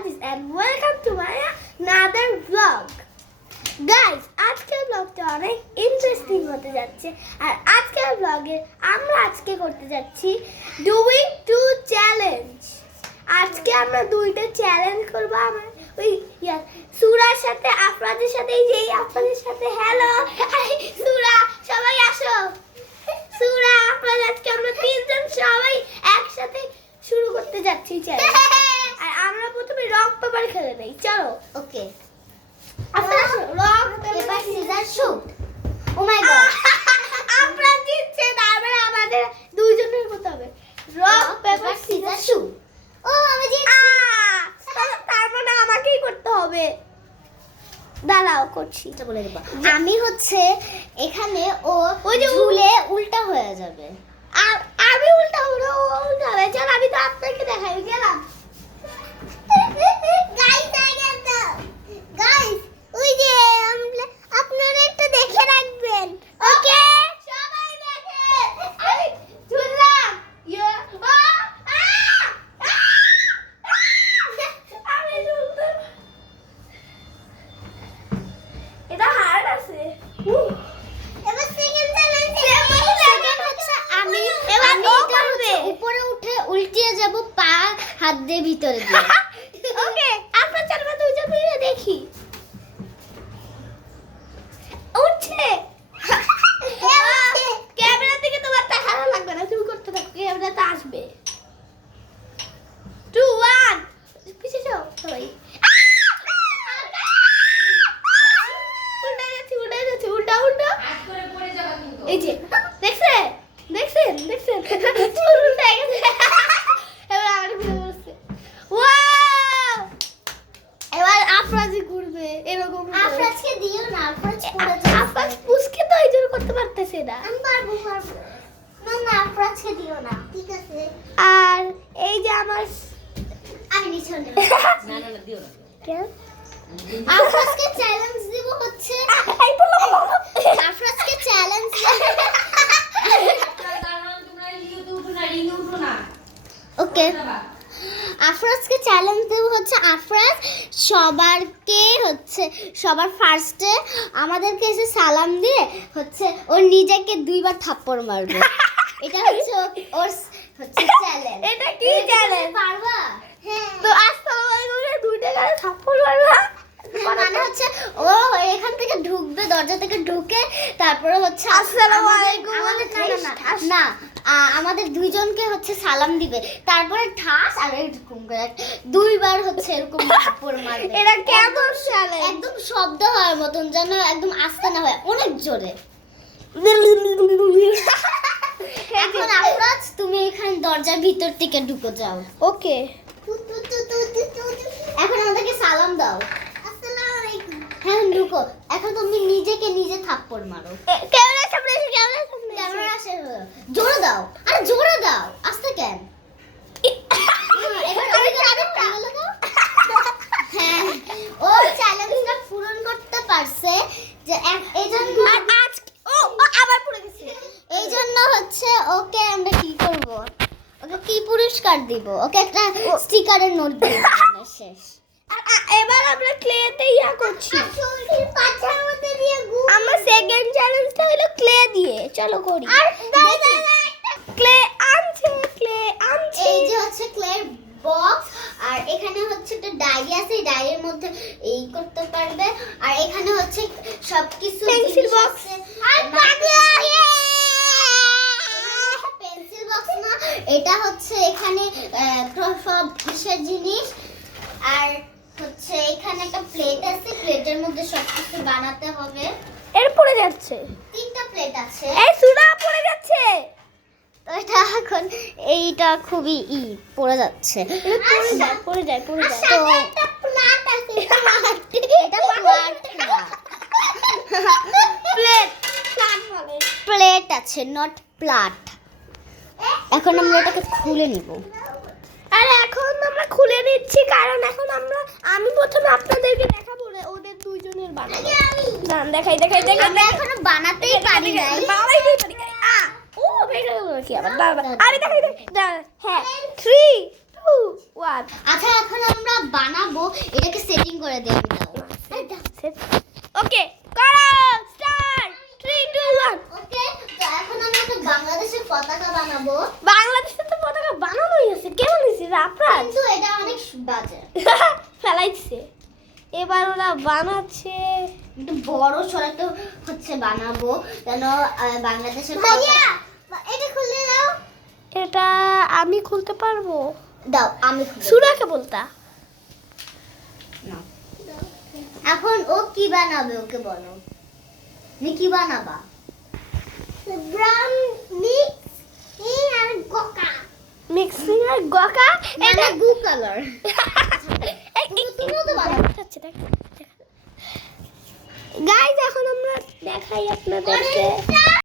Aziz and welcome to my another vlog. Guys, আজকের ব্লগটা অনেক ইন্টারেস্টিং হতে যাচ্ছে আর আজকের ব্লগে আমরা আজকে করতে যাচ্ছি ডুইং টু চ্যালেঞ্জ। আজকে আমরা দুইটা চ্যালেঞ্জ করব। আমরা ওই সুরার সাথে আফরাদের সাথে এই আফরাদের সাথে হ্যালো সুরা সবাই আসো। সুরা আফরাদ আজকে আমরা তিনজন সবাই একসাথে শুরু করতে যাচ্ছি চ্যালেঞ্জ। আর আমরা প্রথমে রক পেপার খেলে নেই, চলো। ওকে, আপনারা রক পেপার সিজার শুট। ও মাই গড, আমরা জিতছে, তারপরে আমাদের দুইজনের করতে হবে রক পেপার সিজার শুট। ও আমি জিতছি। তারপর না আমাকেই করতে হবে। দাঁড়াও করছি। এটা বলে দেব। আমি হচ্ছে এখানে ও ওই যে ঝুলে উল্টা হয়ে যাবে। আর আমি উল্টা হবো, ও উল্টা হবে। চল আমি তো আপনাকে দেখাই গেলাম। গাইস ওই যে আপনারা একটু দেখে রাখবেন। ওকে সবাই দেখে। আমি ঝুললাম। আমি ঝুললাম। এটা হার্ড আছে। এবার সেকেন্ড চ্যালেঞ্জ। হচ্ছে আমি এবার আমি ও এটা করবে। উপরে উঠে উল্টিয়ে যাব, পা হাত দিয়ে ভিতরে দিয়ে। ওকে আমরা চারবার দুইজন মিলে দেখি। উঠছে। ক্যামেরা থেকে তোমার তাকানো লাগবে না, তুমি করতে থাকো, ক্যামেরাতে আসবে। 2 1 পিছে যাও সবাই। উল্টা যাচ্ছে, উল্টা এই যে দেখছেন দেখছেন দেখছেন উল্টা গেছে। এবার আমার ঘুরে বসছে। ওয়াও, এবার আফরাজি ঘুরবে এরকম। আফরাজকে দিও না, আফরাজ পড়ে যাবে। আফরাজ পুষকে তো এই জন্য করতে পারতেছে না। আমি পারবো। না না, আফরাজকে দিও না, ঠিক আছে? আর এই যে আমার আমি নিচে নেব। দিও না। কেন আফরাজকে চ্যালেঞ্জ দিব হচ্ছে, এই বলো আফরাজকে চ্যালেঞ্জ ওকে, আফরাজকে চ্যালেঞ্জ দেব হচ্ছে আফরাজ সবার ফার্স্টে আমাদেরকে এসে সালাম দিয়ে হচ্ছে ওর নিজেকে 2 বার থাপ্পড় মারবে। এটা হচ্ছে ওর হচ্ছে চ্যালেঞ্জ। এটা কি চ্যালেঞ্জ? পারবা? হ্যাঁ। তো আসসালামু আলাইকুম দুইটা গায়ে থাপ্পড় মারবা। মানে হচ্ছে ও এখান থেকে ঢুকবে, দরজা থেকে ঢুকে তারপরে হচ্ছে আসসালামু আলাইকুম আমাদের বলে না ঠাস। না আমাদের দুইজনকে হচ্ছে সালাম দিবে, তারপরে ঠাস আর এরকম করে 2 বার হচ্ছে এরকম থাপ্পড় মারবে। এটা কেমন চ্যালেঞ্জ? একদম শব্দ হয় মতন, যেন একদম আস্তে না হয়, অনেক জোরে। এখন আফরাজ তুমি এখানে দরজার ভিতর থেকে ঢুকে যাও। ওকে এখন আমাদেরকে সালাম দাও। আসসালামু আলাইকুম। হ্যাঁ ঢুকো। এখন তুমি নিজেকে নিজে থাপ্পড় মারো। ক্যামেরা সামনে এসে ক্যামেরা সামনে ক্যামেরা আসে, জোরে দাও। আরে জোরে দাও, আস্তে কেন? এবার আরেকটা বলে দাও। হ্যাঁ, ও চ্যালেঞ্জটা পূরণ করতে পারছে যে এইজন্য আর আজকে ও আবার পড়ে গেছে। এইজন্য হচ্ছে ওকে আমরা কি করব, ওকে কি পুরস্কার দিব? ওকে একটা স্টিকারের নোট দিব। শেষ। এবার আমরা ক্লেতে করছি। পাছার মধ্যে দিয়ে আমার সেকেন্ড চ্যালেঞ্জটা হলো ক্লে দিয়ে। চলো করি। ক্লে আনছে, ক্লে আনছে। এই যে হচ্ছে ক্লের বক্স, আর এখানে হচ্ছে একটা ডায়েরি আছে, এই ডায়েরির মধ্যে এই করতে পারবে। আর এখানে হচ্ছে সবকিছু পেন্সিল বক্স আর পেন্সিল বক্স না, এটা হচ্ছে এখানে সব কিসের জিনিস। আর হচ্ছে এখানে একটা প্লেট আছে, প্লেটের মধ্যে সবকিছু বানাতে হবে। এর পড়ে যাচ্ছে। 3টা প্লেট আছে। এই সুরা পড়ে যাচ্ছে। তো এটা এখন এইটা খুবই পড়ে যাচ্ছে। পড়ে যায় পড়ে যায়। তো একটা প্লাট আছে, এটা প্লাট না, প্লেট প্লাট বলে। প্লেট আছে, নট প্লাট। এখন আমরা এটাকে খুলে নিব। আর এখন আমরা খুলে নিচ্ছি, কারণ এখন আমি প্রথমে আপনাদেরকে দেখাবো ওদের দুইজনের বানানো। দাঁড়ান দেখাই আমরা এখনো বানাতেই পারি নাই। বানাইতেই পারি নাই। ও ভেঙে গেল কি আবার? দাঁড়ান আমি দেখাই। হ্যাঁ 3 2 1। আচ্ছা এখন আমরা বানাবো বানাবো, বাংলাদেশে তো পতাকা বানানোই আছে, কেমন হয়েছে আপনার? কিন্তু এটা অনেক বাজে। ফেলাইছে। এবার ওরা বানাচ্ছে। একটু বড় সরাতে হচ্ছে বানাবো, যেন বাংলাদেশের এটা খুলে দাও। এটা আমি খুলতে পারবো? দাও আমি খুলে সুরাকে বলতা। নাও। এখন ও কি বানাবে, ওকে বলো তুমি কি বানাবা? ব্রাউন মিক্স আর গোকা। মিক্সিং আর গোকা এটা গু কালার। তুমিও তো বানাচ্ছ। গাইস এখন আমরা দেখাই আপনাদেরকে।